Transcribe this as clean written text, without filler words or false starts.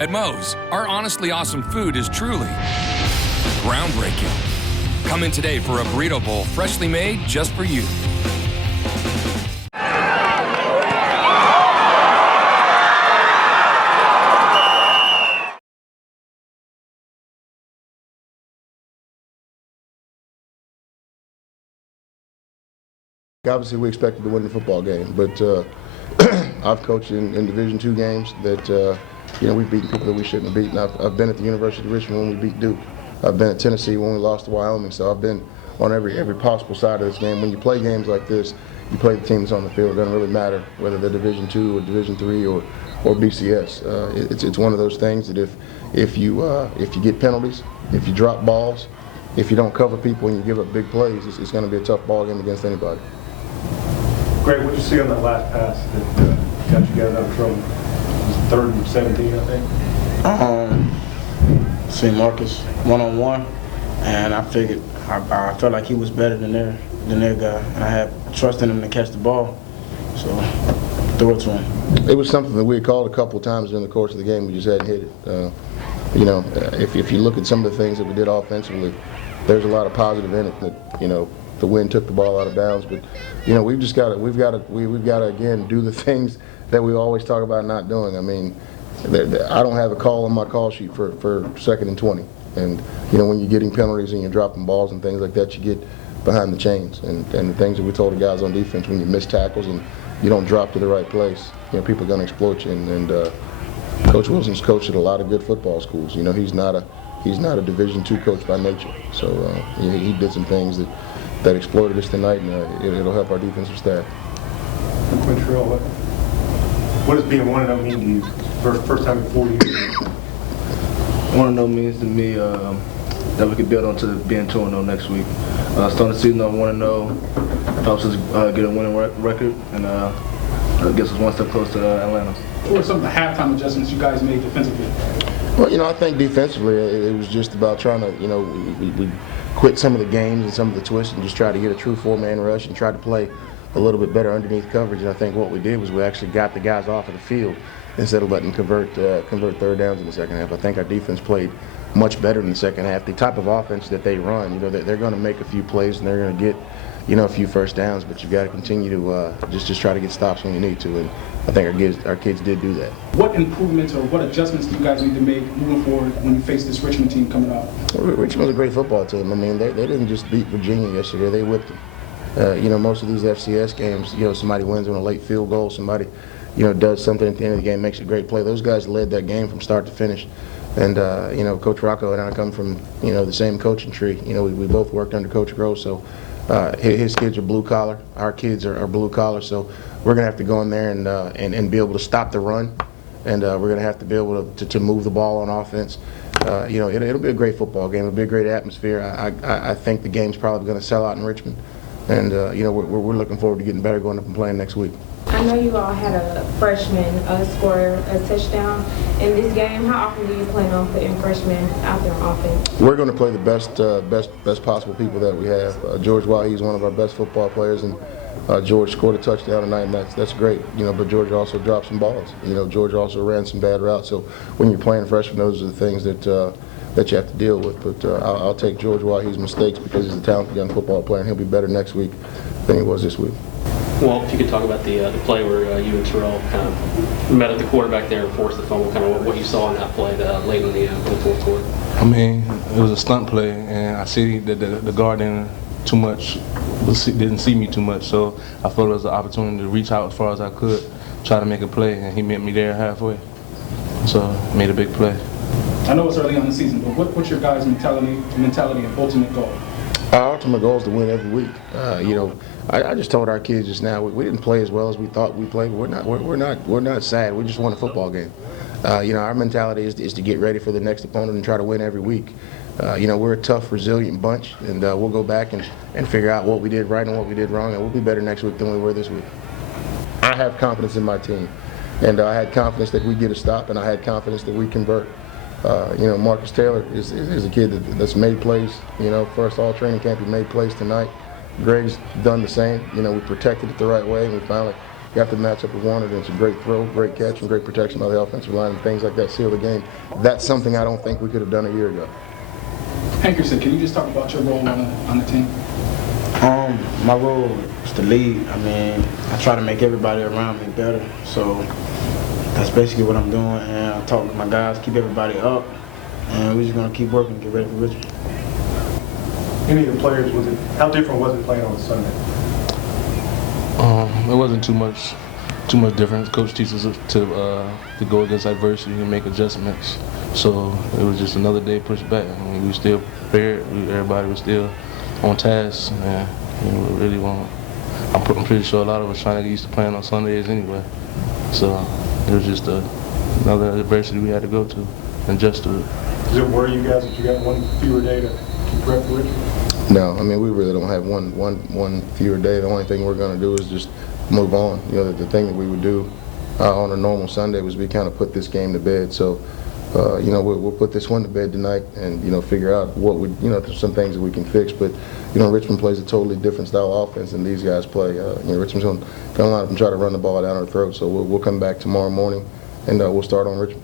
At Moe's, our honestly awesome food is truly groundbreaking. Come in today for a burrito bowl freshly made just for you. Obviously, we expected to win the football game, but I've coached in Division II games that we've beaten people that we shouldn't have beaten. I've been at the University of Richmond when we beat Duke. I've been at Tennessee when we lost to Wyoming. So I've been on every possible side of this game. When you play games like this, you play the teams on the field. It doesn't really matter whether they're Division II or Division III or BCS. It's one of those things that if you get penalties, if you drop balls, if you don't cover people and you give up big plays, it's going to be a tough ball game against anybody. Greg, what did you see on that last pass that got you guys out of trouble? It was 3rd and 17, I think. See Marcus one-on-one, and I figured I felt like he was better than their guy, and I had trust in him to catch the ball, so threw it to him. It was something that we had called a couple of times during the course of the game. We just hadn't hit it. If you look at some of the things that we did offensively, there's a lot of positive in it. That the wind took the ball out of bounds, but we've got to again do the things that we always talk about not doing. I mean, I don't have a call on my call sheet for 2nd and 20, and when you're getting penalties and you're dropping balls and things like that, you get behind the chains. And the things that we told the guys on defense, when you miss tackles and you don't drop to the right place, people are going to exploit you. And Coach Wilson's coached at a lot of good football schools. He's not a Division II coach by nature, so he did some things that exploited us tonight, and it'll help our defensive staff. Quintrell, what does being 1-0 mean to you? First time in 4 years. 1-0 means to me that we can build on to being 2-0 next week. Starting the season on 1-0 helps us get a winning record and gets us one step closer to Atlanta. What were some of the halftime adjustments you guys made defensively? Well, I think defensively it was just about trying to, we quit some of the games and some of the twists and just try to get a true 4-man rush and try to play a little bit better underneath coverage. And I think what we did was we actually got the guys off of the field instead of letting them convert third downs in the second half. I think our defense played much better in the second half. The type of offense that they run, they're going to make a few plays and they're going to get, a few first downs, but you've got to continue to just try to get stops when you need to. And I think our kids did do that. What improvements or what adjustments do you guys need to make moving forward when you face this Richmond team coming up? Well, Richmond's a great football team. I mean, they didn't just beat Virginia yesterday. They whipped them. Most of these FCS games, somebody wins on a late field goal, somebody, does something at the end of the game, makes a great play. Those guys led that game from start to finish. And, Coach Rocco and I come from, the same coaching tree. We both worked under Coach Gross, so his kids are blue collar. Our kids are blue collar, so we're going to have to go in there and be able to stop the run. And we're going to have to be able to move the ball on offense. It'll be a great football game. It'll be a great atmosphere. I think the game's probably going to sell out in Richmond. And, we're looking forward to getting better going up and playing next week. I know you all had a freshman score a touchdown in this game. How often do you plan on putting freshmen out there on offense? We're going to play the best possible people that we have. George Wahe's one of our best football players, and George scored a touchdown tonight, and that's great. But George also dropped some balls. George also ran some bad routes. So when you're playing freshmen, those are the things that you have to deal with. But I'll take George Wahe's mistakes because he's a talented young football player, and he'll be better next week than he was this week. Well, if you could talk about the play where you and Terrell kind of met at the quarterback there and forced the fumble, kind of what you saw in that play late in the fourth quarter. I mean, it was a stunt play, and I see that the guard didn't see me too much, so I felt it was an opportunity to reach out as far as I could, try to make a play, and he met me there halfway. So I made a big play. I know it's early on in the season, but what's your guys' mentality and ultimate goal? Our ultimate goal is to win every week. I just told our kids just now we didn't play as well as we thought we played. We're not sad. We just won a football game. Our mentality is to get ready for the next opponent and try to win every week. We're a tough, resilient bunch, and we'll go back and figure out what we did right and what we did wrong, and we'll be better next week than we were this week. I have confidence in my team, and I had confidence that we get a stop, and I had confidence that we convert. Marcus Taylor is a kid that's made plays. First all training camp, he made plays tonight. Greg's done the same. We protected it the right way, and we you have to match up with Warner, and it's a great throw, great catch, and great protection by the offensive line, and things like that seal the game. That's something I don't think we could have done a year ago. Hankerson, can you just talk about your role on the team? My role is to lead. I mean, I try to make everybody around me better. So that's basically what I'm doing. And I talk with my guys, keep everybody up, and we're just gonna keep working, get ready for Richmond. Any of the players, how different was it playing on Sunday? It wasn't too much difference. Coach teaches us to go against adversity and make adjustments. So it was just another day pushed back. I mean, we still prepared. Everybody was still on task, and we really want. I'm pretty sure a lot of us trying to get used to playing on Sundays anyway. So it was just another adversity we had to go to and adjust to it. Does it worry you guys that you got one fewer day to prep for Richmond? No, I mean, we really don't have one fewer day. The only thing we're going to do is just move on. You know, the thing that we would do on a normal Sunday was we kind of put this game to bed. So, you know, we'll put this one to bed tonight and, you know, figure out what would, you know, there's some things that we can fix. But, you know, Richmond plays a totally different style of offense than these guys play. You know, Richmond's going to line up and try to run the ball down our throat. So we'll come back tomorrow morning and we'll start on Richmond.